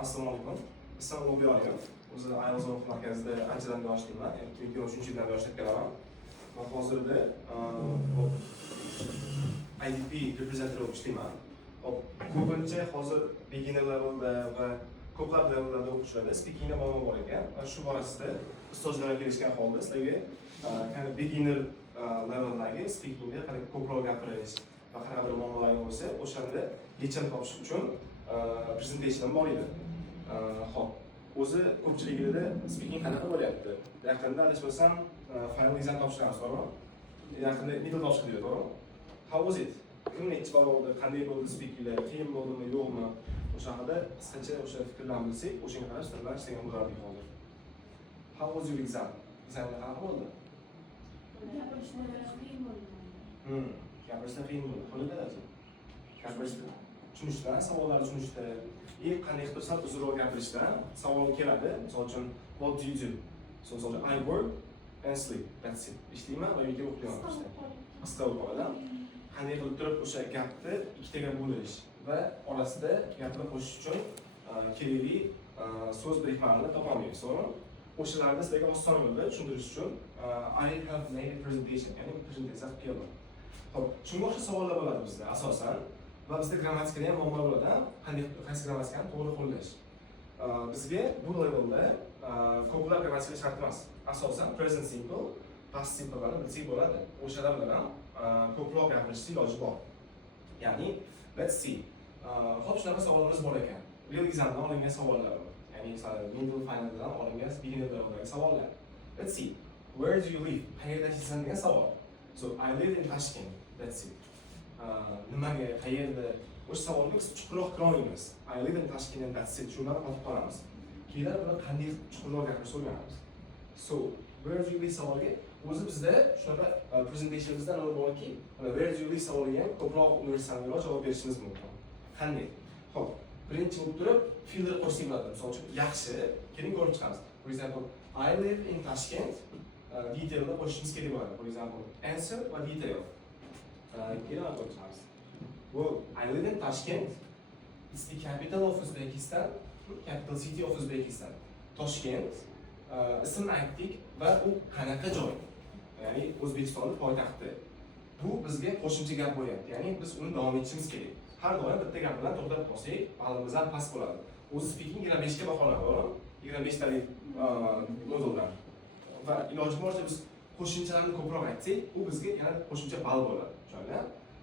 Assalomu alaykum. Ismim Ulug'bek Olimov. O'zi IELTS o'quv markazida anchadan beri ishlayman. 2013 yildan beri ishlab kelaman. Va hozirda IDP reprezentativ bo'lib ishlayman. Hop, ko'pincha hozir beginner levelda va ko'plab levellarda o'quvchilarda speakingda muammo bor ekan. Va shu borasida ustozlar kelishgan holda sizlarga kind of beginner leveldagi speakingda qanday ko'proq gapirish va qanaqa bir muammolar bo'lsa, o'shanda yechim topish uchun presentation bor edi. Hop, o'zi ko'pchiligida speaking qanaqa bo'lyapti? Yaqinda adashmasam final exam topshiramiz, to'g'rimi? Yaqinda middle topshirdik, to'g'rimi? How was it? Nechi bor bo'ldi? Qanday bo'ldi speakinglar? Qiyin bo'ldimi, yo'qmi? O'sha haqida qisqacha o'sha fikrlarni bilsak, o'shanga qarab sizlar ishlagan bo'lardik hozir. How was your exam? Examlar qanaqa bo'ldi? Gapirishda qiyin bo'ldi. Gapirishda qiyin bo'ldi. Qanday gapirishda? Tushunishda, savollarni tushunishda, qanday qilib sal uzunroq gapirishdan savol keladi. Misol uchun, what do you do? So, misol uchun, I work and sleep. That's it. Ishlayman va uyga o'qiyman işte. Qisqa bo'lib qoladi. Qanday qilib turib o'sha gapni ikkitaga bo'lish va orasida gapni qo'shish uchun kerakli so'z birikmalarini topolmaymiz, to'g'rimi? O'shalarni sizlarga oson yo'lda tushuntirish uchun I have made a presentation, ya'ni prezentatsiya qilib keldim. Xo'p, shunga o'xshash savollar bo'ladi bizda asosan. Va bizda grammatikada ham muammo bo'ladi, qaysi grammatikani to'g'ri qo'llash. Bizga bu levelda ko'plab grammatika shart emas. Asosan present simple, past simple'larni bilsak bo'ladi. O'shalar bilan ham ko'proq gapirishning iloji bor. Ya'ni, let's see. Xo'p, shunaqa savolimiz bor ekan. Real examdan olingan savollar. Ya'ni, middle finaldan olingan beginner leveldagi savollar. Let's see. Where do you live? Qayerda yashaysan degan savol. So, I live in Tashkent. That's it. Nimaga, qayerda? O'sha savolga biz chuqurroq kira olmaymiz. I live in Tashkent and that's it. Shundan qotib qolamiz. Keyin buni qanday chuqurroq gapirishni o'rganamiz. So, where do you live savoliga o'zi bizda shunaqa presentationimizda nima borki, where do you live savoliga ham ko'proq universal javob berishimiz mumkin. Qanday? Xo'p, birinchi bo'lib turib filtr qo'shsak bo'ladi. Misol uchun, yaxshi, keling ko'rib chiqamiz. For example, I live in Tashkent. Detailda qo'shishimiz kerak bo'ladi. For example, answer va detail. Well, I live in Tashkent. It's the capital of Uzbekistan, capital city of Uzbekistan. Toshkent ismini aytdik va u qanaqa joy? Ya'ni O'zbekistonning poytaxti. Bu bizga qo'shimcha gap bo'lyapti. Ya'ni biz uni davom etishimiz kerak. Har doim bitta gap bilan to'xtab qolsak, balimiz ham past bo'ladi. O'zi speaking 25 ga baholanadi, to'g'rimi? 25 talik modeldan. Va iloji boricha biz qo'shimchalarni ko'proq aytsak, u bizga yana qo'shimcha ball bo'ladi.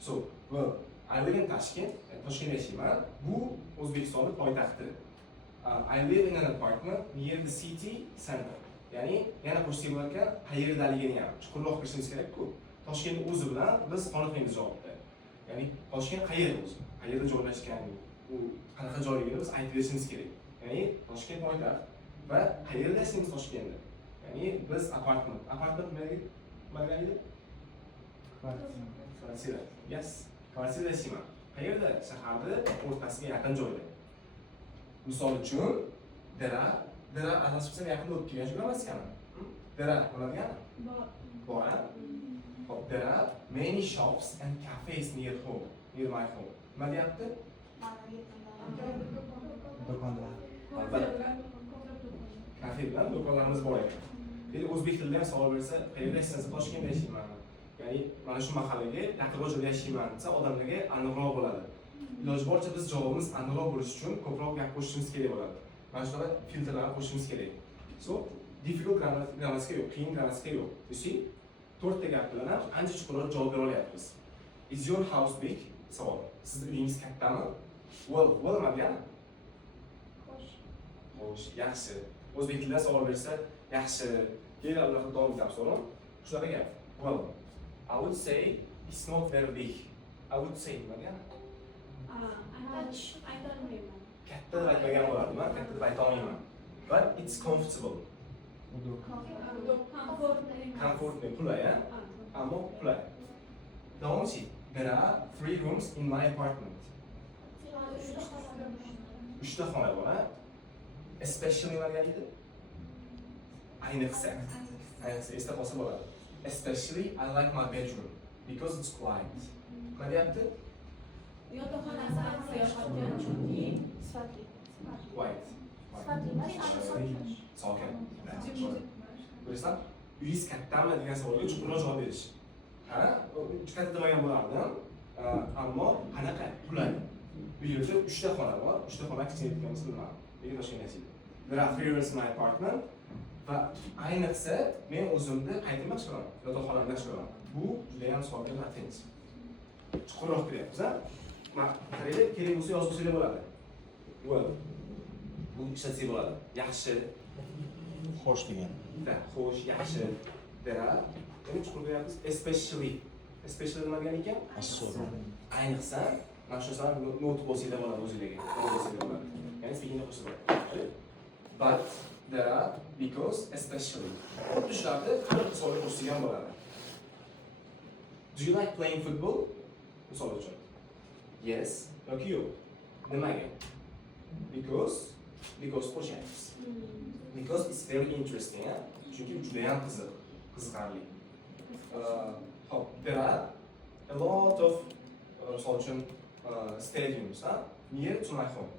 So, well, I live in Tashkent. Toshkentda yashayman. Bu O'zbekistonning poytaxti. I live in an apartment near the city center. Ya'ni, yana qo'shsak bo'larkan, qayerdaligini ham chuqurroq kirishimiz kerak-ku. Toshkentning o'zi bilan biz qoniqmaymiz javobda. Ya'ni, Toshkent qayerda o'zi? Qayerda joylashgan? U qanaqa joyligini biz aytib berishimiz kerak. Ya'ni, Toshkent poytaxt va qayerda yashaymiz Toshkentda? Ya'ni, biz apartment. Apartment nima edi? Kvartira. Yes. Kvartirada yashayman. Qayerda? Shaharda o'rtasiga yaqin joyda. Misol uchun, dera adashibsan yaqinda o'tib kelgan shu grammatikami? Dera nima degani? Bor. Hop, there are many shops and cafes near my home. Nima deyapti? Do'konlar. Kafe bilan do'konlarimiz bor ekan. Endi o'zbek tilida ham savol bersa, qayerda yashaysiz? Toshkentda yashayman. Ya'ni mana shu mahallaga yaqinroq joyda yashayman desa, odamlarga aniqroq bo'ladi. Iloji boricha biz javobimiz aniqroq bo'lishi uchun ko'proq gap qo'shishimiz kerak bo'ladi. Mana shunaqa filtrlarni qo'shishimiz kerak. So, difficult grammatika yo'q, qiyin grammatika yo'q. You see? To'rtta gap bilan ham ancha chuqurroq javob bera olyapmiz. Is your house big? Savol. Sizning uyingiz kattami? Well nima degani? Xo'sh, yaxshi. O'zbek tilida savol bersa, yaxshi. Keyin ularni davom etamiz, to'g'rimi? Shunaqa gap. Well, I would say it's not very big. I would say nima degani? Aytolmayman. Katta deb aytmagan bo'lardim, katta deb ayta olmayman. But it's comfortable. Comfortable, qulay, ammo qulay. Davomchi, there are 3 rooms in my apartment. 3 ta xona bor, Especially nima deydi? Ayniqsa. Esda qolsa bo'ladi. Especially I like my bedroom because it's quiet. Nima deyapti? Yotoqxonasi aksiya yo'qotgan chunki sifatli. Quiet. sifatli emas, sokin. Sokin. Ko'rasizlar? Uyingiz kattami degan savolga chuqurroq javob berish. Ha, katta demagan bo'lardim. Ammo qanaqa? Qulay. Bu yerda 3 ta xona bor. 3 ta xona kichikligimiz bilmadim. Lekin Toshkentda yashaydi. There are 3 rooms in my apartment. Va ayniqsa men o'zimni qayerda yaxshi ko'raman, yotoqxonamda yaxshi ko'raman. Bu juda ham sokin va tinch. Chuqurroq kiryapmiz, ha? Mana qaranglar, kerak bo'lsa yozib qo'ysangiz bo'ladi. Well. Bu ishlatsangiz bo'ladi. Yaxshi, Xo'sh degan. xo'sh, yaxshi. Dera. Endi chuqur qilyapmiz. Especially nima degan ekan? Assoran. Ayniqsa, mana shu narsani not bo'lsa bo'ladi o'zingizga. Not bo'lsa bo'ladi. Ya'ni speakingga qo'shsa bo'ladi. But there are because especially. Xuddi shularni har bir savolga qo'shsa ham bo'ladi. Do you like playing football? Misol uchun. Yes yoki yo'q. Nimaga? Because qo'shamiz. Because it's very interesting, ha? Chunki juda ham qiziqarli. Hop, there are a lot of misol uchun stadiums, ha? Near to my home.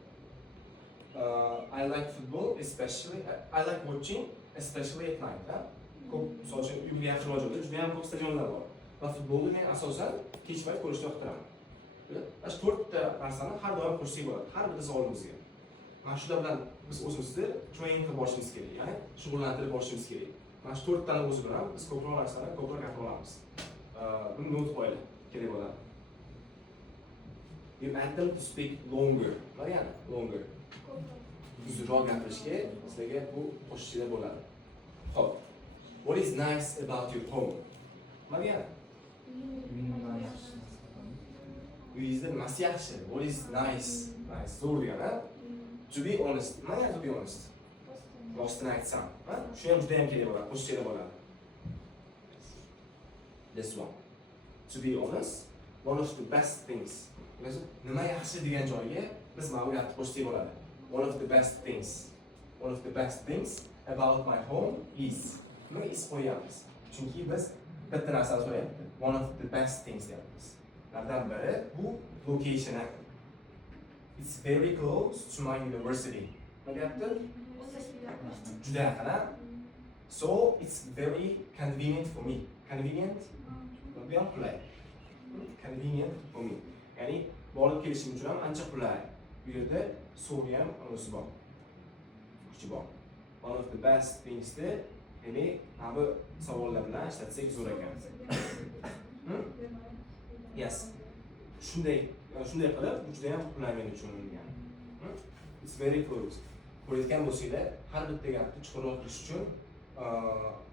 I like football, especially I like watching, especially at night, ha? Ko'p misol uchun uyga yaqin joyda juda ham ko'p stadionlar bor. Va futbolni men asosan kech payt ko'rishni yoqtiraman. Mana shu 4 ta narsani har doim qo'shsak bo'ladi, har bir savolimizga. Mana shular bilan biz o'zimizni train qilib borishimiz kerak, ya'ni shug'ullantirib borishimiz kerak. Mana shu 4 tani o'zi bilan biz ko'proq narsani ko'proq gapira olamiz. Buni not qo'yaylik, kerak bo'ladi. You add them to speak longer. Mana yana longer. Uzunroq gapirishga sizlarga bu qo'shishlar bo'ladi. Xo'p. What is nice about your home? Mana yana uyingizda nimasi yaxshi? What is nice? Nice. Zo'r degani. To be honest. Mana to be honest. Rostini aytsam, ha? Shu ham juda ham kerak bo'ladi, qo'shishlar bo'ladi. This one. To be honest, one of the best things. Nima yaxshi degan joyga biz mana bu gapni qo'shsak bo'ladi. One of the best things. One of the best things about my home is. Nima is qo'yamiz? Chunki biz bitta narsani so'rayapti. One of the best things deyapmiz. Lardan biri bu location. It's very close to my university. Nima deyapti? Juda yaqin, ha? So it's very convenient for me. Convenient? Bu ham qulay. Convenient for me. Ya'ni borib kelishim uchun ham ancha qulay. Bu yerda so'ri ham o'zi bor. Kuchi bor. One of the best things de, ya'ni mana bu savollar bilan ishlatsak zo'r ekan. Yes. Shunday qilib, juda ham qulay men uchun degan. It's very close. Ko'rayotgan bo'lsanglar, har bitta gapni chuqurroq qilish uchun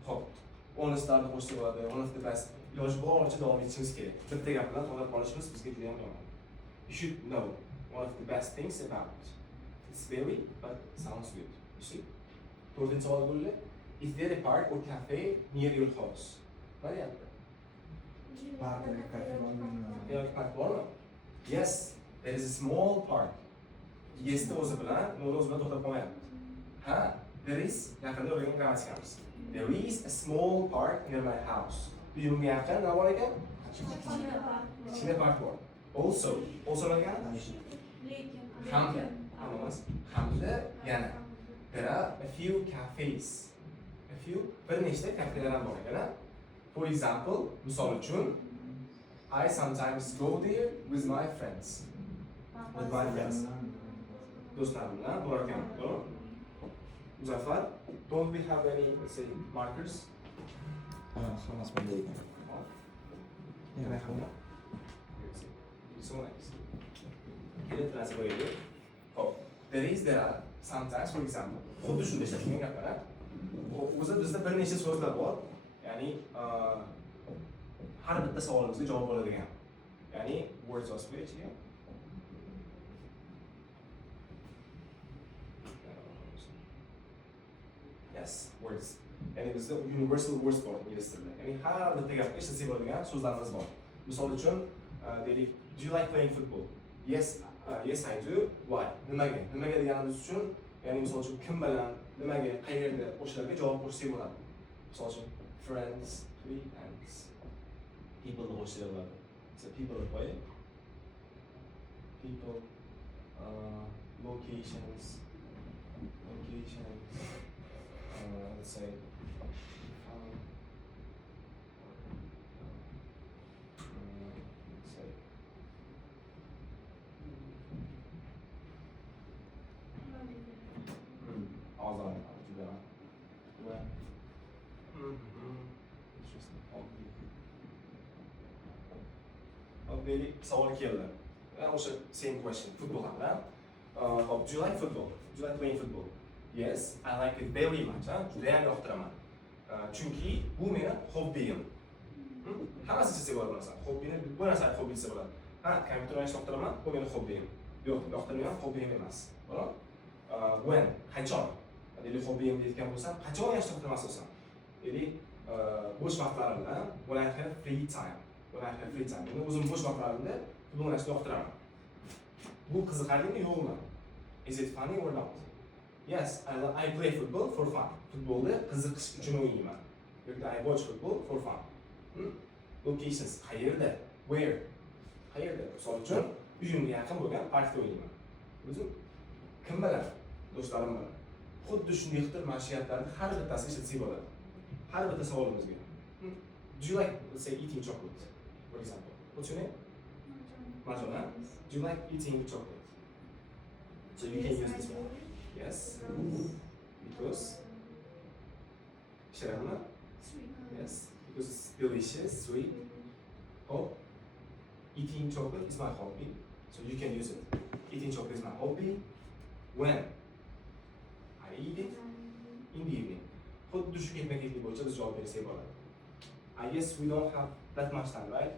hop, honestlarni qo'shsa bo'ladi. One of the best. Iloji boricha davom etishimiz kerak. Bitta gap bilan to'xtab qolishimiz bizga juda ham yomon. You should know one of the best things about it. It's very but sounds good. You see? To'rtinchi savol bo'ldi. Is there a park or cafe near your house? Variantlar. Park bormi? Yes, there is a small park. Yesni o'zi bilan, nuni o'zi bilan to'xtab qolmayapti. Ha, there is, yaqinda o'rgangan grammatikamiz. There is a small park near my house. Uyimga yaqin nima bor ekan? Kichkina park bor. Also nima degani? Hamda yana. There are a few cafes. Bir nechta kafelar ham bor ekan. For example, misol uchun, I sometimes go there with my friends. Do'stlarim bilan borar ekan. To'g'ri? Muzaffar, don't we have any, let's say, markers? Hammasi bunday ekan. So nice. Translate qo'yaylik. Hop. There are sometimes, for example, xuddi shunday ishlatilgan gaplar. O'zi bizda bir nechta so'zlar bor. Ya'ni har bitta savolimizga javob bo'ladigan. Ya'ni words of speech. Yes, words. Ya'ni bizda universal words bor ingliz tilida. Ya'ni har bitta gapga ishlatsak bo'ladigan so'zlarimiz bor. Misol uchun, deylik, do you like playing football? Yes, yes I do. Why? Nimaga? Nimaga deganimiz uchun, ya'ni misol uchun kim bilan, nimaga, qayerda o'shalarga javob qo'shsak bo'ladi. Misol uchun, friends, and people deb qo'shsak bo'ladi. So people deb qo'ying. People, locations, Education. Let's say. Let's say. Ozod. Juda. Va. Interesting. Oddiy savol keldi. O'sha same question. Futbol haqida. Hop, do you like football? Do you like playing football? Yes, I like it very much. Juda ham yoqtiraman. Chunki bu meni hobbiyim. Hammasi desa bo'ladi narsa. Hobbini bu narsani hobbi desa bo'ladi. Ha, kompyuter o'ynashni yoqtiraman, bu meni hobbiyim. Yo'q, yoqtirmayman, hobbiyim emas. To'g'ri? When, qachon? Deylik hobbiyim deyotgan bo'lsam, qachon o'ynashni yoqtiraman asosan? Deylik, bo'sh vaqtlarimda, when I have free time. When I have free time. Meni o'zim bo'sh vaqtlarimda futbol o'ynashni yoqtiraman. Bu qiziqarlimi, yo'qmi? Is it funny or not? Yes, I play football for fun. Futbolni qiziqish uchun o'ynayman. Yoki I watch football for fun. Locations, qayerda? Where? Qayerda? Misol uchun, uyimga yaqin bo'lgan parkda o'ynayman. O'zim kim biladi? Do'stlarim bilan. Xuddi shunday xil mashg'ulotlarni har bittasi ishlatsak bo'ladi. Har bitta savolimizga. Do you like, let's say, eating chocolate, for example? What's your name? Marjona. Do you like eating chocolate? So you can use this one. Yes. Because shirinmi? Yes. Because it's delicious, sweet. Oh, eating chocolate is my hobby. So you can use it. Eating chocolate is my hobby. When? I eat it in the evening. Xuddi shu ketma-ketlik bo'yicha biz javob bersak bo'ladi. I guess we don't have that much time, right?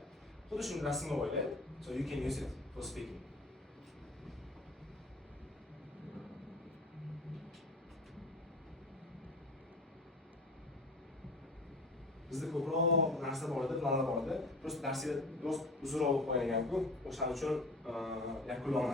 Xuddi shuni rasmga o'ylab, so you can use it for speaking. Bizda ko'proq narsa bor edi, planlar bor edi. Просто darsga biroz uzunroq bo'lib qo'yganku, o'shaning uchun yakunlamadim.